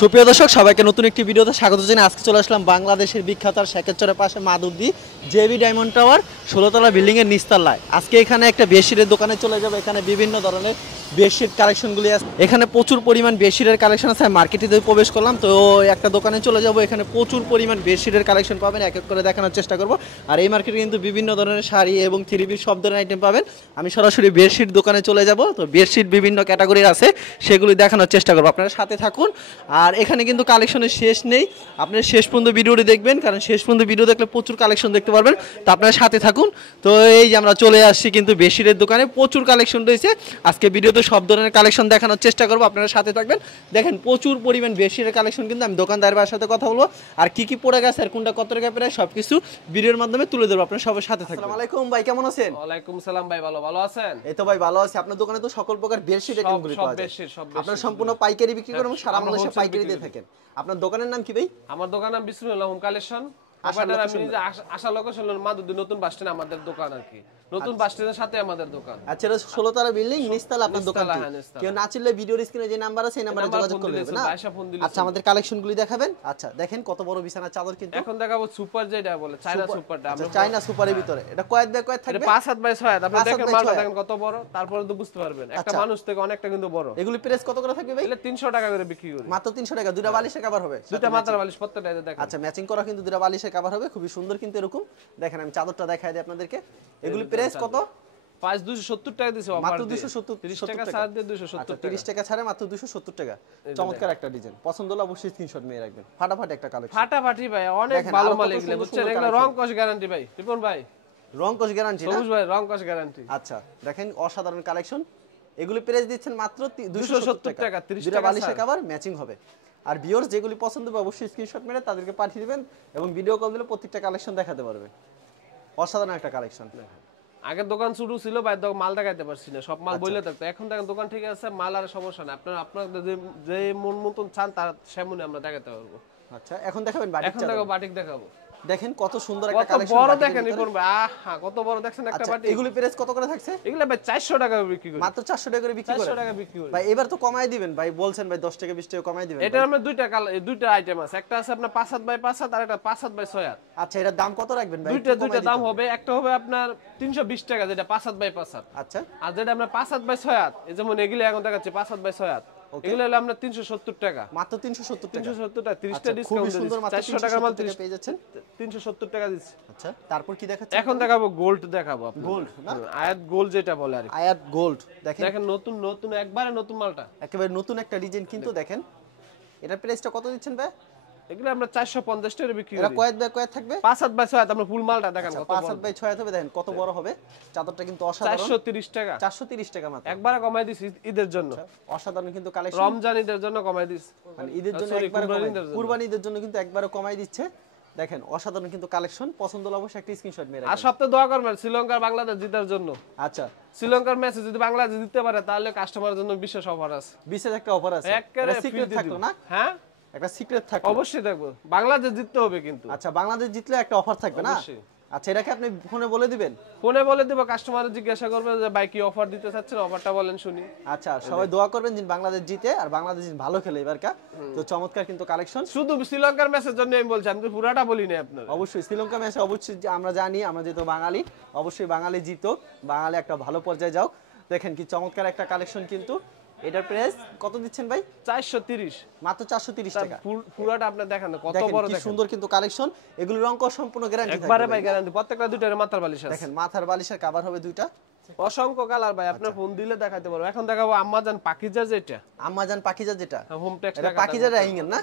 সুপ্রিয় দর্শক সবাইকে নতুন একটি ভিডিওতে স্বাগত জানাই। আজকে চলে আসলাম বাংলাদেশের বিখ্যাত আর শেখেরচরের পাশে মাধবদী জেবি ডায়মন্ড টাওয়ার 16তলা বিল্ডিং এর নিচতলায়। আজকে এখানে একটা বেডশিটের দোকানে চলে যাব। এখানে বিভিন্ন ধরনের বেডশিট কালেকশনগুলি আছে, এখানে প্রচুর পরিমাণ বেডশিটের কালেকশন আছে। মার্কেটে প্রবেশ করলাম তো একটা দোকানে চলে যাব, এখানে প্রচুর পরিমাণ বেডশিটের কালেকশন পাবেন, এক এক করে দেখানোর চেষ্টা করব। আর এই মার্কেটে কিন্তু বিভিন্ন ধরনের শাড়ি এবং থ্রি পিস সব ধরনের আইটেম পাবেন। আমি সরাসরি বেডশিট দোকানে চলে যাব। তো বেডশিট বিভিন্ন ক্যাটাগরির আছে, সেগুলি দেখানোর চেষ্টা করবো। আপনারা সাথে থাকুন। আর এখানে কিন্তু কালেকশনের শেষ নেই, আপনারা শেষ পর্যন্ত ভিডিওটি দেখবেন, কারণ শেষ পর্যন্ত ভিডিও দেখলে প্রচুর কালেকশন দেখতে পারবেন। তো আপনারা সাথে থাকুন। তো এই যে আমরা চলে আসছি কিন্তু বেডশিটের দোকানে, প্রচুর কালেকশন রয়েছে। আজকে ভিডিওতে সব ধরনের কালেকশন দেখানোর চেষ্টা করবো, আপনারা সাথে থাকবেন। দেখেন প্রচুর পরিমাণ বেডশিটের কালেকশন, কিন্তু আমি দোকানদারের সাথে কথা বলবো আর কি কি পড়ে গেছে আর কোনটা কত টাকা প্রায় সবকিছু ভিডিওর মাধ্যমে তুলে ধরবো। আপনারা সবার সাথে থাকবেন। আসসালামু আলাইকুম ভাই, কেমন আছেন? ওয়ালাইকুম সালাম ভাই, ভালো আছেন? এই তো ভাই ভালো আছি। আপনার দোকানে তো সকল প্রকার বেডশিট আইটেমগুলি পাওয়া যায়। আপনারা সম্পূর্ণ পাইকারি বিক্রি করেন এবং সারা বাংলাদেশে পাইকারি দিয়ে থাকেন। আপনার দোকানের নাম কি ভাই? আমার দোকানের নাম বিসমিল্লাহ হোম কালেকশন। আশা লোকেশন মাধবদী নতুন বাস স্ট্যান্ড আমাদের দোকান আর কি, নতুন বাস স্ট্যান্ডের সাথে আমাদের দোকান। আচ্ছা, এটা 16তলা বিল্ডিং নিচতলা আপনার দোকান। কেউ না চিনলে ভিডিওর স্ক্রিনে যে নাম্বার আছে এই নম্বরে যোগাযোগ করলে হবে না? আচ্ছা, আমাদের কালেকশনগুলি দেখাবেন। আচ্ছা দেখেন কত বড় বিছানা চাদর, কিন্তু এখন দেখাবো সুপার, যেটা বলে চায়না সুপারটা। আমরা চায়না সুপারের ভিতরে এটা কয়েক বাই কয়েক থাকবে, 5 7 বাই 6। আপনি দেখেন মালটা দেখেন কত বড়, তারপরে তো বুঝতে পারবেন একটা মানুষ থেকে অনেকটা কিন্তু বড়। এগুলি প্রাইস কত করে থাকবে ভাই? এগুলো 300 টাকা করে বিক্রি করি, মাত্র 300 টাকা। দুটো বালিশের কভার হবে, দুটো মাথার বালিশ প্রত্যেকটা দেখেন। আচ্ছা, ম্যাচিং করা কিন্তু দুটো বালিশের কভার হবে, খুবই সুন্দর কিন্তু এরকম। দেখেন আমি চাদরটা দেখাই দিই আপনাদেরকে। এগুলি প্রাইস কত? 270 টাকা দিছে অফার, মাত্র 270 30 টাকা ছাড় দিয়ে 270 টাকা। 30 টাকা ছাড়ে মাত্র 270 টাকা। চমৎকার একটা ডিজাইন, পছন্দ হলে অবশ্যই স্ক্রিনশট নিয়ে রাখবেন। ফাটাফাটি একটা কালেকশন, ফাটাফাটি ভাই, অনেক ভালো মাল এগুলো, বুঝছেন? এগুলো রং কস গ্যারান্টি ভাই, রিপন ভাই। রং কস গ্যারান্টি না সবুজ ভাই, রং কস গ্যারান্টি। আচ্ছা দেখেন অসাধারণ কালেকশন। এগুলি প্রাইস দিচ্ছেন মাত্র 270 টাকা। 30 দুটো টাকা বালিশের কভার ম্যাচিং হবে। আর ভিউয়ার্স যেগুলি পছন্দ হবে অবশ্যই স্ক্রিনশট মেরে তাদেরকে পাঠিয়ে দিবেন এবং ভিডিও কল দিলে প্রত্যেকটা কালেকশন দেখাতে পারবেন। অসাধারণ একটা কালেকশন। আগের দোকান শুরু ছিল ভাই, মাল দেখাইতে পারছি না, সব মাল বইলে থাকতো। এখন দেখেন দোকান ঠিক আছে, মাল আর সমস্যা না। আপনাদের যে মন মতন চান তার সেমনি আমরা দেখাতে পারবো। আচ্ছা এখন দেখাবেন বাটিক চাদর। এখন দেখাবো বাটিক দেখাবো। দেখেন কত সুন্দর একটা কালেকশন, বড় দেখেন রিপন ভাই, আহা কত বড় দেখছেন একটা বাটি। এগুলি প্রাইস কত করে থাকছে? এগুলা ভাই 400 টাকা বিক্রি করি, মাত্র 400 টাকা করে বিক্রি করেন। 400 টাকা বিক্রি করি ভাই এবার তো কমাই দিবেন ভাই, বলছেন ভাই 10 টাকা 20 টাকা কমাই দিবেন। এটা আমরা দুইটা আইটেম আছে, একটা আছে আপনার 5 7 বাই 5 7 আর একটা 5 7 বাই 6 8। আচ্ছা এটার দাম কত রাখবেন ভাই? দুইটা দাম হবে, একটা হবে আপনার 320 টাকা যেটা 5 7 বাই 5 7। আচ্ছা, আর যেটা আমরা 5 7 বাই 6 8, এই যেমন এগুলো এখন দেখাচ্ছি 5 7 বাই 6 8, এগুলো হলো আমরা 370 টাকা। মাত্র 370 টাকা। 370 টাকা, 30 টাকা ডিসকাউন্ট দিচ্ছি। 400 টাকা মাল 30 পেয়ে যাচ্ছেন, 370 টাকা দিচ্ছি। আচ্ছা তারপর কি দেখাচ্ছেন? এখন দেখাবো গোল্ড দেখাবো। গোল্ড না, আয়াত গোল্ড যেটা বলে আর কি। আয়াত গোল্ড দেখেন নতুন একবারে নতুন মালটা, একেবারে নতুন একটা ডিজাইন কিন্তু। দেখেন এটার প্রাইসটা কত দিচ্ছেন ভাই? এগুলো আমরা 450 টাকা বিক্রি করি। এটা কয়েক বাই কয়েক থাকবে? 5 7 বাই 6 8। আমরা ফুল মালটা দেখেন কত বড়, 5 7 বাই 6 হবে। দেখেন কত বড় হবে চাদরটা, কিন্তু অসাধারণ। 430 টাকা, 430 টাকা মাত্র। একবারে কমাই দিছি ঈদের জন্য। অসাধারণ কিন্তু কালেকশন, রমজান ঈদের জন্য কমাই দিছি, মানে ঈদের জন্য একবারে কুরবানি ঈদের জন্য কিন্তু একবারে কমাই দিচ্ছে। দেখেন অসাধারণ কিন্তু কালেকশন, পছন্দ হলে অবশ্যই একটা স্ক্রিনশট মেরে রাখবেন। আর সপ্তাহে দোয়া করবেন শ্রীলঙ্কার বাংলাদেশ জেতার জন্য। আচ্ছা, শ্রীলঙ্কার ম্যাচে যদি বাংলাদেশ জিততে পারে তাহলে কাস্টমারের জন্য বিশেষ অফার আছে। বিশেষ একটা অফার আছে, একেবারে সিক্রেট থাকলো না? হ্যাঁ একটা সিক্রেট থাকলো, অবশ্যই থাকবে। বাংলাদেশ জিততে হবে কিন্তু। আচ্ছা বাংলাদেশ জিতলে একটা অফার থাকবে না? অবশ্যই। আচ্ছা এটাকে আপনি ফোনে বলে দিবেন? ফোনে বলে দিব, কাস্টমার জিজ্ঞাসা করবে যে ভাই কি অফার দিতে চাচ্ছেন, অফারটা বলেন শুনি। আচ্ছা সবাই দোয়া করবেন যে বাংলাদেশ জিতে আর বাংলাদেশ ভালো খেলে এবারকা। তো চমৎকার কিন্তু কালেকশন। শুধু শ্রীলঙ্কার ম্যাচের জন্য আমি বলছি, আমি তো পুরাটা বলি না আপনার। অবশ্যই শ্রীলঙ্কা ম্যাচে অবশ্যই আমরা জানি, আমরা যেহেতু বাঙালি, অবশ্যই বাঙালি জিতো, বাঙালি একটা ভালো পর্যায়ে যাও। দেখেন কি চমৎকার একটা কালেকশন কিন্তু। এটার প্রাইস কত দিচ্ছেন ভাই? 430, মাত্র 430 টাকা। পুরাটা আপনি দেখেন কত বড়, দেখেন কি সুন্দর কিন্তু কালেকশন। এগুলো রং কস সম্পূর্ণ গ্যারান্টি থাকবে একবারে ভাই, গ্যারান্টি। প্রত্যেকটা দুইটার মাথার বালিশ আছে। দেখেন মাথার বালিশের কভার হবে দুইটা, অসংখ্য কালার ভাই, আপনার ফোন দিলে দেখাতে পারবো। এখন দেখাবো আম্মাজান পাকিজা, যেটা আম্মাজান পাকিজা, যেটা হোম টেক্স এটা লেখা, পাকিজা রাইং এর না?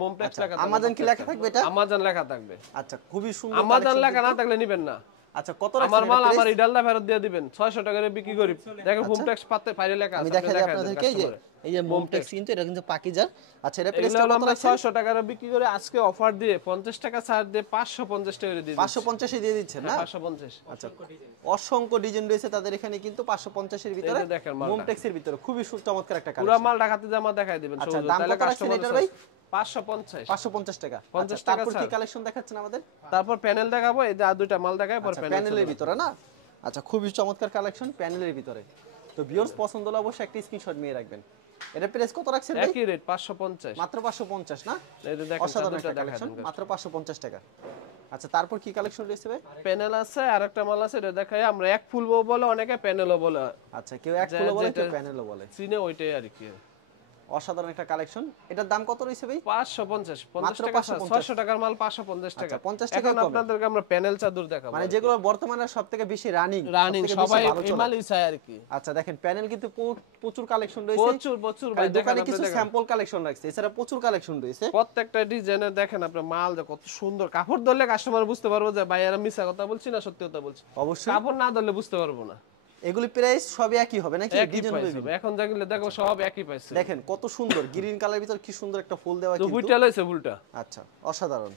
হোম টেক্স লেখা। আম্মাজান কি লেখা থাকবে এটা? আম্মাজান লেখা থাকবে। আচ্ছা খুবই সুন্দর। আম্মাজান লেখা না থাকলে নিবেন না। আচ্ছা কত আমার মাল আমার ইডালটা ফেরত দিয়ে দিবেন, 600 টাকা করে বিক্রি করি। দেখেন হোম টেক্স পাতে ফাইলে লেখা আছে, আমি দেখাই আপনাদেরকে। এই যে হোম টেক্স কিন্তু এটা কিন্তু পাকিজার। আচ্ছা এটা প্রাইসটা কত আমরা 600 টাকা করে বিক্রি করে আজকে অফার দিয়ে 50 টাকা ছাড় দিয়ে 550 টাকা করে দিয়ে দিচ্ছি। 550 এ দিয়ে দিচ্ছেন না? 550। আচ্ছা অসংখ্য ডিজাইন রয়েছে তাদের এখানে কিন্তু 550 এর ভিতরে, হোম টেক্স এর ভিতরে খুবই চমৎকার একটা কালেকশন। পুরো মাল ঢাকাতে জামা দেখাই দিবেন সবুজ, তাহলে কাস্টমার ভাই 550 550 টাকা। 50 টাকা। তারপর কি কালেকশন দেখাচ্ছেন আমাদের? তারপর প্যানেল দেখাবো, এই যে আর দুইটা মাল দেখাই পর প্যানেলের ভিতরে না? আচ্ছা খুবই চমৎকার কালেকশন প্যানেলের ভিতরে। তো ভিউয়ার্স পছন্দ হলে অবশ্যই একটা স্ক্রিনশট নিয়ে রাখবেন। এটা প্রাইস কত রাখছেন ভাই? একই রেট 550 মাত্র 550 না? এই যে দেখেন অসাধারণ চাদরটা একটা দেখাই কালেকশন, দেন। মাত্র 550 টাকা। আচ্ছা তারপর কি কালেকশন রয়েছে ভাই? প্যানেল আছে আর একটা মাল আছে, এটা দেখাই। আমরা এক ফুলবো বলে, অনেকে প্যানেলও বলে, আচ্ছা কেউ এক ফুলো বলে কেউ প্যানেলও বলে। চিনে ওইটাই আর কি। অসাধারণ একটা কালেকশন। এটার দাম কত রয়েছে ভাই? 550 50 মাত্র টাকা, 550 600 টাকার মাল 550 টাকা। আচ্ছা 50 টাকা এখন কম। আপনাদেরকে আমরা প্যানেল চাদর দেখাবো, মানে যেগুলো বর্তমানে সবথেকে বেশি রানিং সবাই এই মালই চায় আর কি। আচ্ছা দেখেন প্যানেল কিন্তু প্রচুর কালেকশন রয়েছে, প্রচুর প্রচুর ভাই। দোকানে দেখেন কিছু স্যাম্পল কালেকশন রাখছে, এছাড়া প্রচুর কালেকশন রয়েছে। প্রত্যেকটা ডিজাইনের দেখেন আপনার মাল কত সুন্দর। কাপড় ধরলে কাস্টমার বুঝতে পারবো যে ভাই এরা মিছা কথা বলছি না সত্যি কথা বলছি। অবশ্যই কাপড় না ধরলে বুঝতে পারবো না। এগুলি প্রাইস সবই একই হবে নাকি? একই প্রাইস হবে। এখন দেখলে দেখো সব একই প্রাইস। দেখেন কত সুন্দর গ্রিন কালারের ভিতর কি সুন্দর একটা ফুল দেওয়া তো কিন্তু। বুইটা লইছে ফুলটা। আচ্ছা অসাধারণ।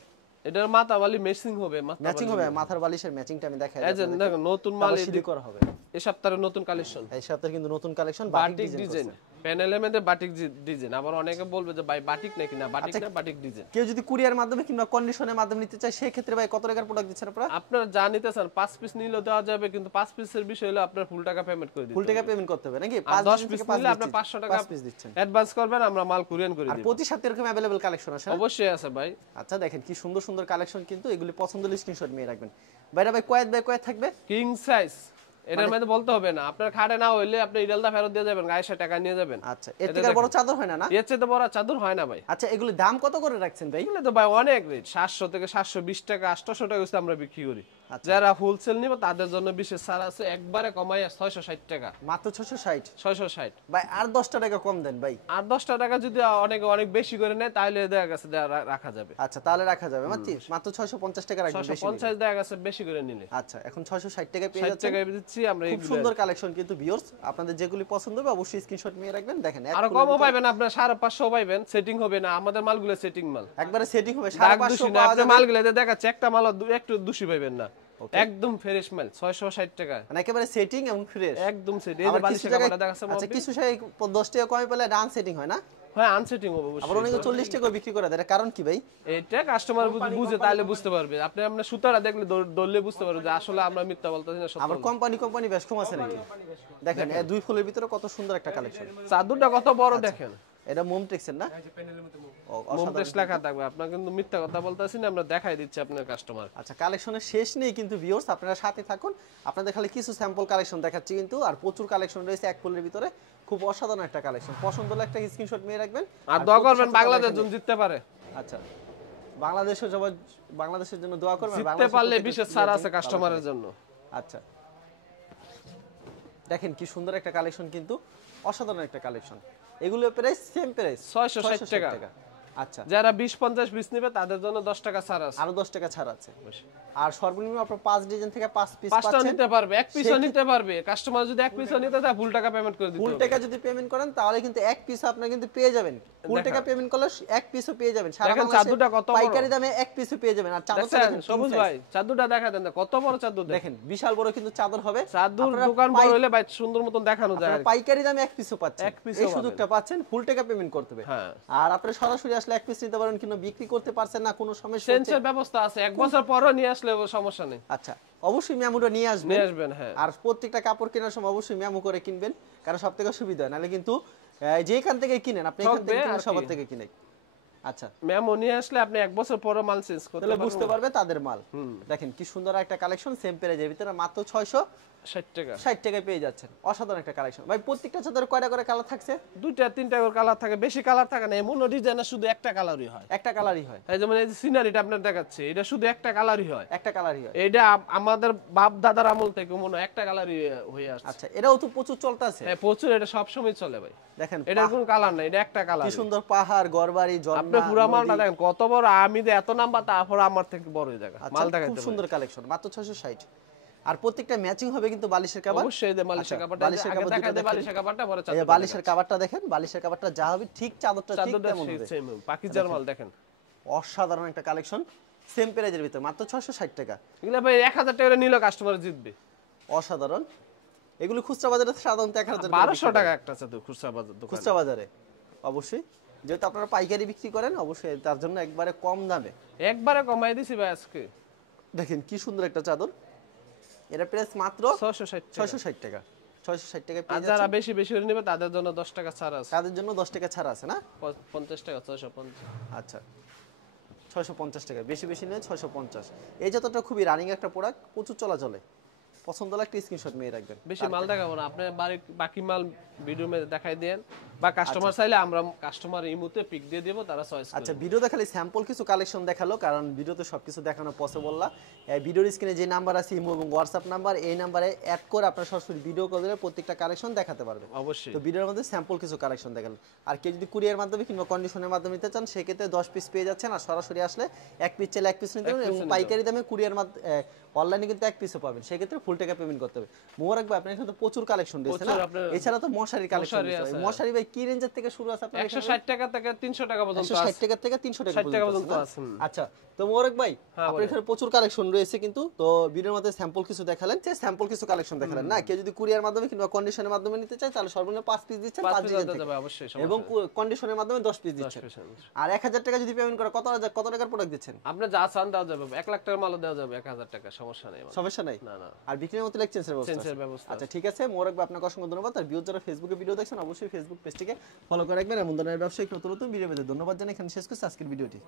এটার মাথা বালি ম্যাচিং হবে, ম্যাচিং হবে, মাথার বালিশের ম্যাচিংটা আমি দেখাই এই যে দেখো নতুন মাল এডি করা হবে। এই সপ্তাহের নতুন কালেকশন, এই সপ্তাহে কিন্তু নতুন কালেকশন বাটিক ডিজাইন। প্যানেলের মধ্যে বাটিক ডিজাইন। আবার অনেকে বলবে যে ভাই বাটিক নাকি, না বাটিক না, বাটিক ডিজাইন। কেউ যদি কুরিয়ার মাধ্যমে কিংবা কন্ডিশনের মাধ্যমে নিতে চায় সেই ক্ষেত্রে ভাই কত টাকার প্রোডাক্ট দিচ্ছেন আপনারা? আপনারা যা নিতে চান 5 পিস নিলেও দেওয়া যাবে, কিন্তু 5 পিসের বিষয় হলো আপনার ফুল টাকা পেমেন্ট করে দিতে হবে। ফুল টাকা পেমেন্ট করতে হবে নাকি? 10 পিস নিলে আপনি 500 টাকা পিস দিচ্ছেন, অ্যাডভান্স করবেন, আমরা মাল কুরিয়ার করে আর দিব। প্রতি সপ্তাহে এরকম अवेलेबल কালেকশন আছে? অবশ্যই আছে ভাই। আচ্ছা দেখেন কি সুন্দর সুন্দর কালেকশন কিন্তু, এগুলি পছন্দ হলে স্ক্রিনশট নিয়ে রাখবেন। ভাইরা ভাই কয়েক থাকবে? King size. এটার মধ্যে বলতে হবে না, আপনার খাটে না হইলে আপনি ইডালটা ফেরত দিয়ে যাবেন, গায়ে টাকা নিয়ে যাবেন। আচ্ছা এর থেকে বড় চাদর হয় না না? এর চেয়ে বড় চাদর হয় না ভাই। আচ্ছা এগুলি দাম কত করে রাখছেন ভাই? এগুলো তো ভাই অনেক রেট, 700 থেকে 720 টাকা, 800 টাকা হচ্ছে আমরা বিক্রি করি। যারা হোলসেল নিবে তাদের জন্য বিশেষ ছাড় আছে, একবারে কমাই 660 টাকা। মাত্র 660? 660 ভাই আর 10 টাকা কম দেন ভাই। আর 10 টাকা যদি অনেক বেশি করে নেয় তাহলে দেখা গেছে রাখা যাবে। আচ্ছা তাহলে রাখা যাবে মাত্র 650 টাকা রাখবেন। 650 দেখা গেছে বেশি করে নিলে। আচ্ছা এখন 660 টাকা পেয়ে 60 যাচ্ছেন। টাকায় দিচ্ছি আমরা। খুব সুন্দর কালেকশন কিন্তু ভিউয়ার্স, আপনাদের যেগুলি পছন্দ হবে অবশ্যই স্ক্রিনশট নিয়ে রাখবেন। দেখেন আর কমও পাবেন, আপনার 550 পাবেন, সেটিং হবে না। আমাদের মালগুলো সেটিং মাল, একবারে সেটিং হবে। 550 550 আপনি মালগুলো দেখাচ্ছে একটা মাল একটু দূষি পাবেন না, একদম ফ্রেশ মাল 660 টাকা, মানে একেবারে সেটিং এবং ফ্রেশ একদম সেট। এই যে বালিশের কাপড়টা দেখাচ্ছে। আচ্ছা কিছু শাড়ি 10 টাকা কমে পেলে ডান সেটিং হয় না? হ্যাঁ আনসেটিং হবে অবশ্যই। আবার অনেকে 40 টাকা বিক্রি করে দেয়, কারণ কি ভাই? এটা কাস্টমার বুঝে তাহলে বুঝতে পারবে। আপনি আপনার সুতারা দেখলে দললে বুঝতে পারবে যে আসলে আমরা মিথ্যা বলতেছি না সত্য। আবার কোম্পানি বেশ কম আছে নাকি? দেখেন এই দুই ফুলের ভিতরে কত সুন্দর একটা কালেকশন। চাদরটা কত বড় দেখেন। এটা মোমটেক্সের না? মোমটেক্স লেখা থাকবে। আপনারা কিন্তু মিথ্যা কথা বলতেছি না, আমরা দেখাই দিচ্ছি আপনার কাস্টমার। আচ্ছা কালেকশনের শেষ নেই কিন্তু ভিউয়ার্স, আপনারা সাথে থাকুন। আপনাদের খালি কিছু স্যাম্পল কালেকশন দেখাচ্ছি কিন্তু, আর প্রচুর কালেকশন রয়েছে এক ফুলের ভিতরে। খুব অসাধারণ একটা কালেকশন, পছন্দ হলে একটা স্ক্রিনশট নিয়ে রাখবেন। আর দোয়া করবেন বাংলাদেশ যেন জিততে পারে। আচ্ছা বাংলাদেশের জন্য দোয়া করবেন। জিততে পারলে বিশেষ ছাড় আছে কাস্টমারের জন্য। আচ্ছা দেখেন কি সুন্দর একটা কালেকশন কিন্তু, অসাধারণ একটা কালেকশন। এগুলো প্রাইস সেম প্রাইস 660 টাকা। আচ্ছা যারা 20-50 পিস নেবে তাদের জন্য 10 টাকা ছাড় আছে, আরো 10 টাকা ছাড় আছে। আর সর্বনিম্ন আপনার 5 ডিজাইন থেকে 5 পিস পাঁচটা পাচ্ছেন। নিতে পারবে, এক পিসও নিতে পারবে। কাস্টমার যদি এক পিসও নিতে চায় ফুল টাকা পেমেন্ট করে দিতে ফুল হবে। টাকা যদি পেমেন্ট করেন তাহলে কিন্তু এক পিস আপনি কিন্তু পেয়ে যাবেন। ফুল টাকা পেমেন্ট করলে এক পিসও পেয়ে যাবেন। সারা দেখেন বাংলাদেশে চাদরটা কত বড়, পাইকারি দামে এক পিসও পেয়ে যাবেন। আর চাদরটা দেখেন দেখেন সবুজ ভাই, চাদরটা দেখা দেন না কত বড় চাদর। দেখেন বিশাল বড় কিন্তু চাদর হবে। চাদর আপনারা দোকান বড় হলে ভাই সুন্দর মতন দেখানো যায়। আপনারা পাইকারি দামে এক পিসও পাচ্ছেন, এক পিসও এই সুযোগটা পাচ্ছেন। ফুল টাকা পেমেন্ট করতে হবে। হ্যাঁ আর আপনি সরাসরি আসলে এক পিস নিতে পারেন, কিন্তু বিক্রি করতে পারছেন না, কোনো সমস্যা হচ্ছে। সেন্সের ব্যবস্থা আছে, এক বছর পরও নিয়ে আসলে সমস্যা নেই। আচ্ছা অবশ্যই মেমোটা নিয়ে আসবেন। নিয়ে আসবেন হ্যাঁ। আর প্রত্যেকটা কাপড় কেনার সময় অবশ্যই মেমো করে কিনবেন, কারণ সবথেকে সুবিধা হয়। নাহলে কিন্তু যেখান থেকে কিনেন আপনি এখান থেকে কিনেন, সবার থেকে কিনে। আচ্ছা মেমো নিয়ে আসলে আপনি এক বছর পরও মাল চেঞ্জ করতে তাহলে পারবেন, বুঝতে পারবে তাদের মাল। দেখেন কি সুন্দর একটা কালেকশন, সেম প্রাইজের ভিতরে মাত্র 60 টাকা 60 টাকায় পেয়ে যাচ্ছেন। অসাধারণ একটা কালেকশন ভাই। প্রত্যেকটা চাদরে কয়টা করে কালার থাকছে? 2-3টা করে কালার থাকে, বেশি কালার থাকে না। এমন ডিজাইনে শুধু একটা কালারই হয়, একটা কালারই হয়। এই যেমন এই যে সিনারিটা আপনার দেখাচ্ছে, এটা শুধু একটা কালারই হয়, একটা কালারই হয়। এটা আমাদের বাপ দাদার আমল থেকে মনে হয় একটা কালারই হয়ে আসছে। আচ্ছা এটাও তো প্রচুর চলতেছে। হ্যাঁ প্রচুর, এটা সব সময় চলে ভাই। দেখেন এটা কোনো কালার না, এটা একটা কালার। কি সুন্দর পাহাড়, গড়বাড়ি, আপনি ঝর্ণা, পুরো মালটা নদী। দেখেন কত বড়। আমি যে এত নাম্বার, তারপর আমার থেকে বড় জায়গা আচ্ছা, মাল খুব দেখাইতে সুন্দর কালেকশন, মাত্র 660। আর প্রত্যেকটা ম্যাচিং হবে কিন্তু বালিশের কভার। অবশ্যই যে বালিশের কাপড়টা আগে দেখা দেয়, বালিশের কাপড়টা পরে এই চাদর। বালিশের কভারটা দেখেন, বালিশের কভারটা যা হবে ঠিক চাদরটা ঠিক চাদরটা তেমন হবে। সেম পাকিজার মাল দেখেন। অসাধারণ একটা কালেকশন, সেম প্রাইজের ভিতরে মাত্র 660 টাকা। এগুলা ভাই 1000 টাকা করে নিলে কাস্টমার জিতবে। অসাধারণ। এগুলো খুচরা বাজারে সাধারণত 1000 1200 টাকা একটা চাদর খুচরা বাজার দোকানে। খুচরা বাজারে অবশ্যই, যেহেতু আপনারা পাইকারি বিক্রি করেন অবশ্যই তার জন্য একবারে কম দামে একবারে কমাই দিছি ভাই আজকে। দেখেন কি সুন্দর একটা চাদর, এটা প্রাইস মাত্র 660 660 টাকা। 660 টাকায় আর পেয়ে যারা যাচ্ছেন। বেশি বেশি করে নেবে তাদের জন্য 10 টাকা ছাড় আছে, তাদের জন্য 10 টাকা ছাড় আছে না? 50 টাকা 650। আচ্ছা 650 টাকা, বেশি বেশি নিয়ে 650। এই যতটা খুবই রানিং একটা প্রোডাক্ট, প্রচুর চলাচলে, পছন্দ লাগলে স্ক্রিনশট নিয়ে রাখবেন। বেশি মাল দেখাবো না, আপনি বাকি মাল ভিডিও মে দেখাই দেন, বা কাস্টমার চাইলে আমরা কাস্টমার ইমুতে পিক দিয়ে দেব, তারা চয়েস করবে। আচ্ছা ভিডিও দেখালে স্যাম্পল কিছু কালেকশন দেখালো, কারণ ভিডিওতে সবকিছু দেখানো পসিবল না। ভিডিওর স্ক্রিনে যে নাম্বার আছে ইমো এবং হোয়াটসঅ্যাপ নাম্বার, এই নাম্বারে অ্যাড করে আপনার সরাসরি ভিডিও কল দিলে প্রত্যেকটা কালেকশন দেখাতে পারবে। অবশ্যই। তো ভিডিওর মধ্যে স্যাম্পল কিছু কালেকশন দেখালো। আর কেউ যদি কুরিয়ার মাধ্যমে কিংবা কন্ডিশনের মাধ্যমে নিতে চান সেক্ষেত্রে 10 পিস পেয়ে যাচ্ছেন, আর সরাসরি আসলে এক পিস চাইলে এক পিস নিতে পারবেন, এবং পাইকারি দামে কুরিয়ার মাধ্যমে অনলাইনে কিন্তু এক পিসও পাবেন, সেক্ষেত্রে ফুল টাকা পেমেন্ট করতে হবে। মোবারক ভাই আপনার এখানে তো প্রচুর কালেকশন রয়েছে না? এছাড়া তো মশারি কালেকশন রয়েছে। মশারি ভাই কি রেঞ্জের থেকে শুরু আছে আপনার? 160 টাকা থেকে 300 টাকা পর্যন্ত আছে, 160 টাকা থেকে 300 টাকা 60 টাকা পর্যন্ত আছে। আচ্ছা তো মোবারক ভাই আপনার এখানে প্রচুর কালেকশন রয়েছে কিন্তু, তো ভিডিওর মধ্যে স্যাম্পল কিছু দেখালেন, যে স্যাম্পল কিছু কালেকশন দেখালেন না? কেউ যদি কুরিয়ার মাধ্যমে কিংবা কন্ডিশনের মাধ্যমে নিতে চায় তাহলে সর্বনিম্ন 5 পিস দিচ্ছেন, 5 ডিজাইন থেকে, অবশ্যই, এবং কন্ডিশনের মাধ্যমে 10 পিস দিচ্ছেন। আর 1000 টাকা যদি পেমেন্ট করে কত টাকার প্রোডাক্ট দিচ্ছেন? আপনি যা চান দেওয়া যাবে, 1 লাখ টাকার মাল দেওয়া যাবে 1000 টাকা, সমস্যা নেই, সমস্যা নাই। না না। আর বিক্রির মতো চেঞ্জের ব্যবস্থা। আচ্ছা ঠিক আছে মোবারক ভাই, আপনাকে অসংখ্য ধন্যবাদ। আর ভিউজ যারা ফেসবুকে ভিডিও দেখছেন অবশ্যই ফেসবুক পেজটিকে ফলো করে রাখবেন, এমন ধরনের ব্যবসায়িক নতুন নতুন ভিডিও পেতে। ধন্যবাদ জানাই, এখানে শেষ করছি আজকের ভিডিওটি।